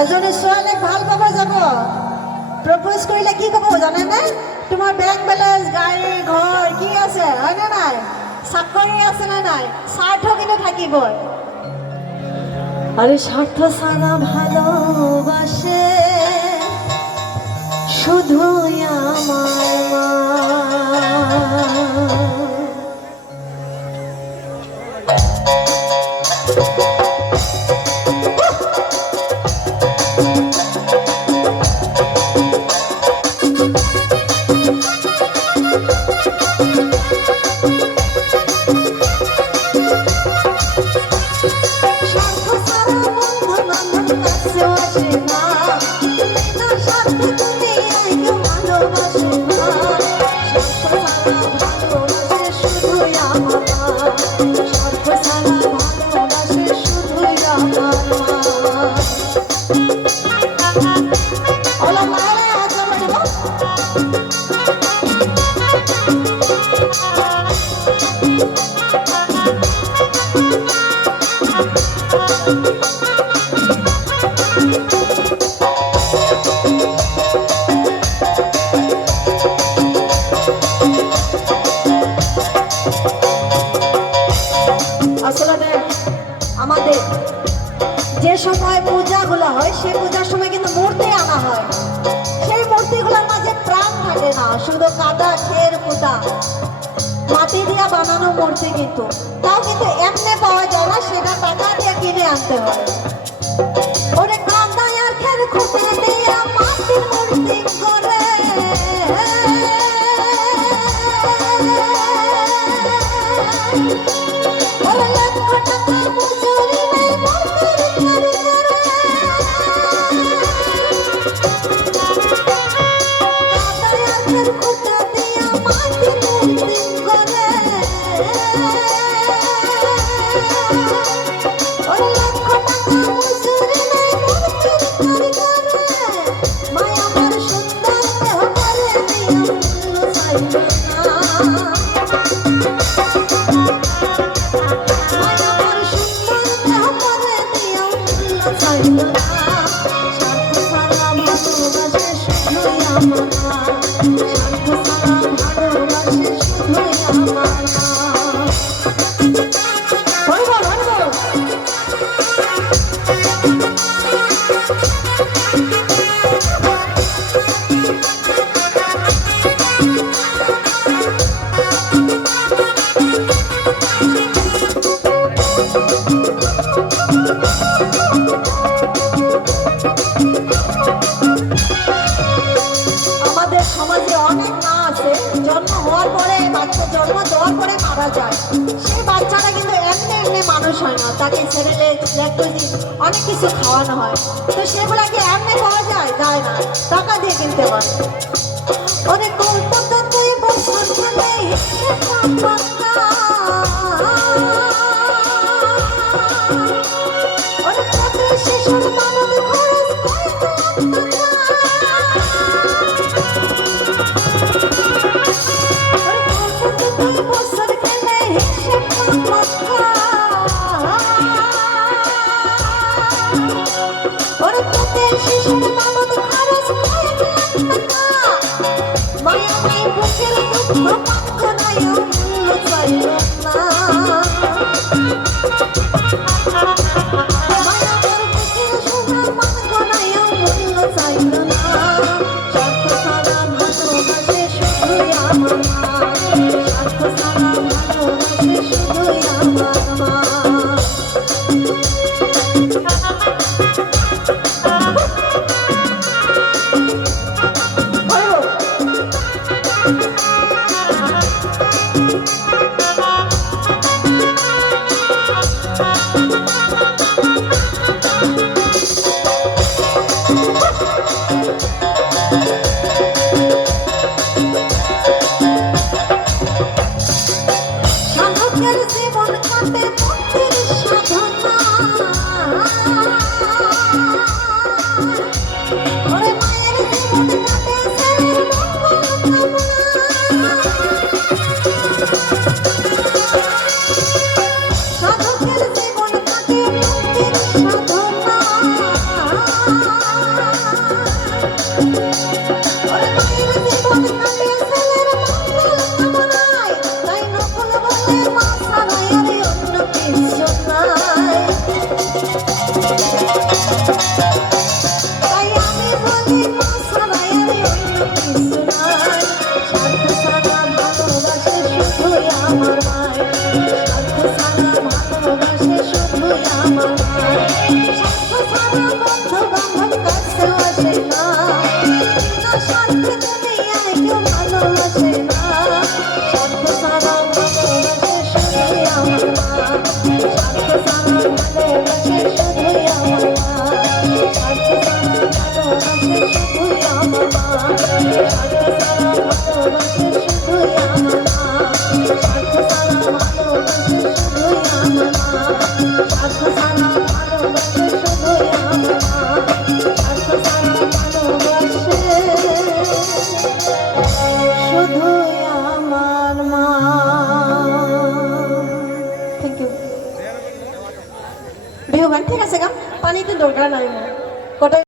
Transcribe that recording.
এজনী ছোৱালীক ভাল পাব যাব প্ৰপ'জ কৰিলে কি ক'ব জানেনে? তোমাৰ বেংক বেলেঞ্চ গাড়ী ঘৰ কি আছে হয়নে নাই, চাকৰি আছে নে নাই, স্বাৰ্থ কিন্তু থাকিবই। আরে স্বার্থ ছাড়া ভালোবাসে শুধুই আমার মা। আমাদের যে সময় পূজাগুলো হয় সেই পূজার সময় কিন্তু মূর্তি আনা হয়, সেই মূর্তিগুলোর মাঝে প্রাণ থাকে না, শুধু কাদা খের পুতা মাটি দিয়া বানানো মূর্তি, কিন্তু তাও কিন্তু এমনি পাওয়া যায় না, সেটা টাকা দিয়ে কিনে আনতে হয়। ওরে কাদা আর খের খুঁটে দিয়া মাটির মূর্তি করে সেই বাচ্চাটা কিন্তু এমনি এমনি মানুষ হয় না, তাকে সেরেলেক্স ল্যাকটোজিন অনেক কিছু খাওয়ানো হয়, তো সেগুলাকে এমনি পাওয়া যায় যায় না, টাকা দিয়ে কিনতে হয়। অনেক কলকাতাতে বছর খেলে অনেক কত শিশুর মানব খরচ ভালোবাসে না, স্বার্থ ছাড়া ভালোবাসে শুধুই আমার মা, স্বার্থ ছাড়া ভালোবাসে শুধুই আমার মা, স্বার্থ ছাড়া ভালোবাসে শুধুই আমার মা, স্বার্থ ছাড়া ভালোবাসে শুধুই আমার মা, স্বার্থ ছাড়া ভালোবাসে শুধুই আমার মা, স্বার্থ ছাড়া ভালোবাসে শুধুই আমার মা, স্বার্থ ছাড়া ভালোবাসে শুধুই আমার মা। Thank you. বিহু গান ঠিক আছে গা, পানিতে দরকার নাই মোৰ কটাই